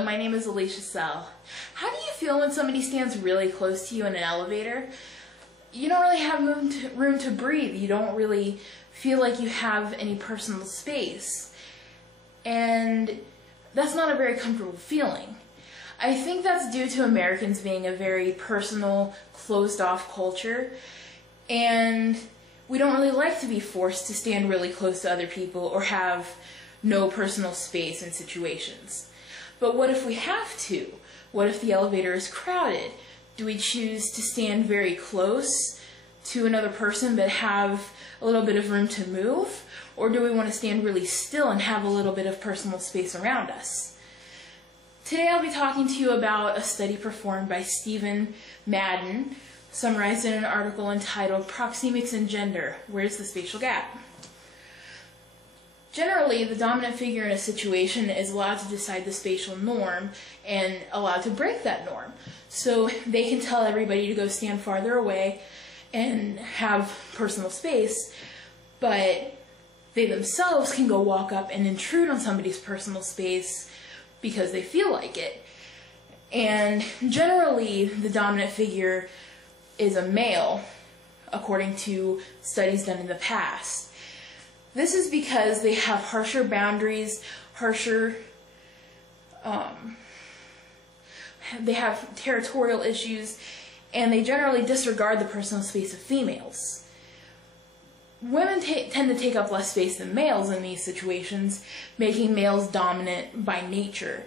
Hello, my name is Alicia Sell. How do you feel when somebody stands really close to you in an elevator? You don't really have room to breathe. You don't really feel like you have any personal space. And that's not a very comfortable feeling. I think that's due to Americans being a very personal, closed-off culture. And we don't really like to be forced to stand really close to other people or have no personal space in situations. But what if we have to? What if the elevator is crowded? Do we choose to stand very close to another person but have a little bit of room to move? Or do we want to stand really still and have a little bit of personal space around us? Today I'll be talking to you about a study performed by Stephen Madden, summarized in an article entitled Proxemics and Gender, Where's the Spatial Gap? Generally, the dominant figure in a situation is allowed to decide the spatial norm and allowed to break that norm. So they can tell everybody to go stand farther away and have personal space, but they themselves can go walk up and intrude on somebody's personal space because they feel like it. And generally, the dominant figure is a male, according to studies done in the past. This is because they have harsher boundaries, they have territorial issues, and they generally disregard the personal space of females. Women tend to take up less space than males in these situations, making males dominant by nature.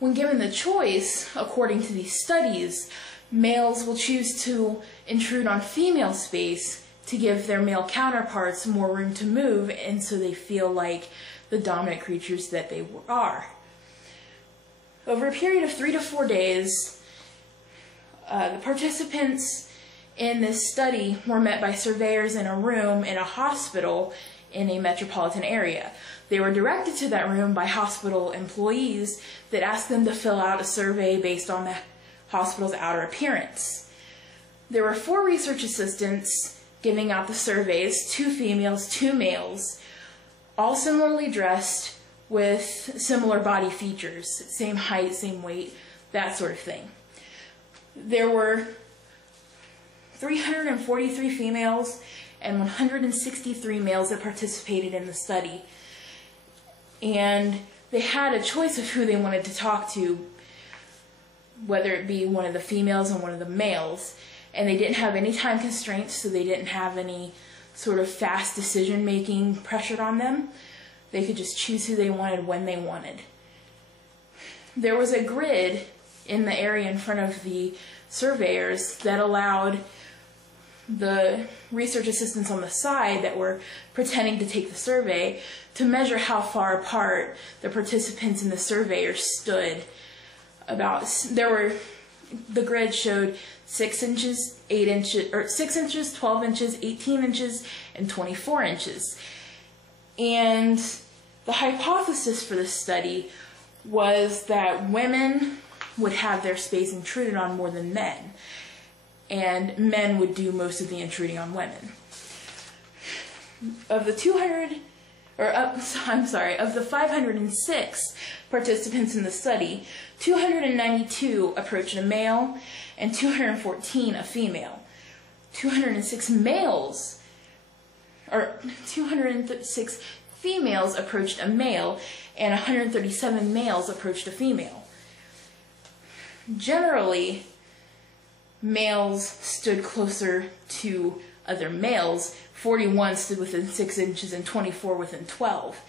When given the choice, according to these studies, males will choose to intrude on female space to give their male counterparts more room to move, and so they feel like the dominant creatures that they are. Over a period of 3 to 4 days, the participants in this study were met by surveyors in a room in a hospital in a metropolitan area. They were directed to that room by hospital employees that asked them to fill out a survey based on the hospital's outer appearance. There were 4 research assistants giving out the surveys, 2 females, 2 males, all similarly dressed with similar body features, same height, same weight, that sort of thing. There were 343 females and 163 males that participated in the study. And they had a choice of who they wanted to talk to, whether it be one of the females and one of the males. And they didn't have any time constraints, so they didn't have any sort of fast decision-making pressured on them. They could just choose who they wanted when they wanted. There was a grid in the area in front of the surveyors that allowed the research assistants on the side that were pretending to take the survey to measure how far apart the participants and the surveyors stood. The grid showed 6 inches, 8 inches, or 6 inches, 12 inches, 18 inches, and 24 inches. And the hypothesis for this study was that women would have their space intruded on more than men, and men would do most of the intruding on women. Of the 506 participants in the study, 292 approached a male and 214 a female. 206 females approached a male and 137 males approached a female. Generally, males stood closer to other males. 41 stood within 6 inches and 24 within 12.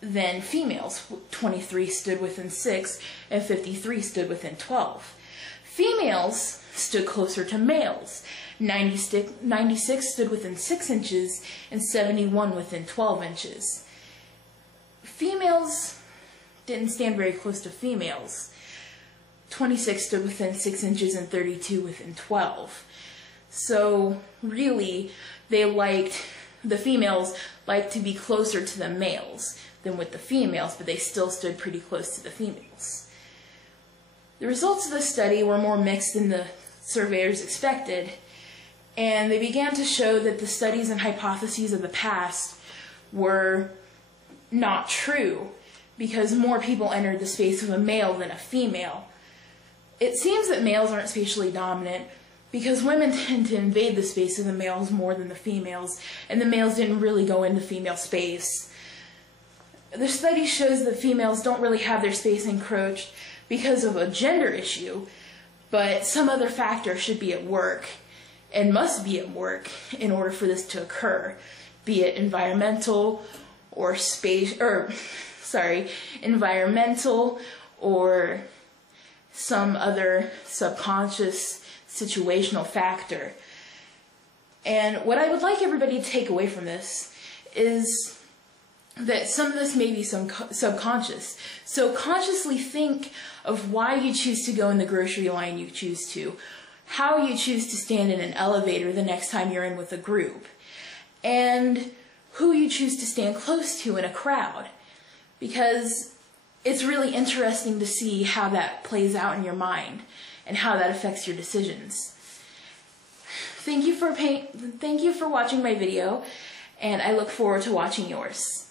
Then females, 23 stood within 6 and 53 stood within 12. Females stood closer to males. 96 stood within 6 inches and 71 within 12 inches. Females didn't stand very close to females. 26 stood within 6 inches and 32 within 12. So really, the females liked to be closer to the males than with the females, but they still stood pretty close to the females. The results of the study were more mixed than the surveyors expected, and they began to show that the studies and hypotheses of the past were not true, because more people entered the space of a male than a female. It seems that males aren't spatially dominant because women tend to invade the space of the males more than the females, and the males didn't really go into female space. The study shows that females don't really have their space encroached because of a gender issue, but some other factor should be at work and must be at work in order for this to occur, be it environmental or environmental or some other subconscious situational factor. And what I would like everybody to take away from this is that some of this may be some subconscious. So consciously think of why you choose to go in the grocery line you choose to, how you choose to stand in an elevator the next time you're in with a group, and who you choose to stand close to in a crowd. Because it's really interesting to see how that plays out in your mind and how that affects your decisions. Thank you for watching my video, and I look forward to watching yours.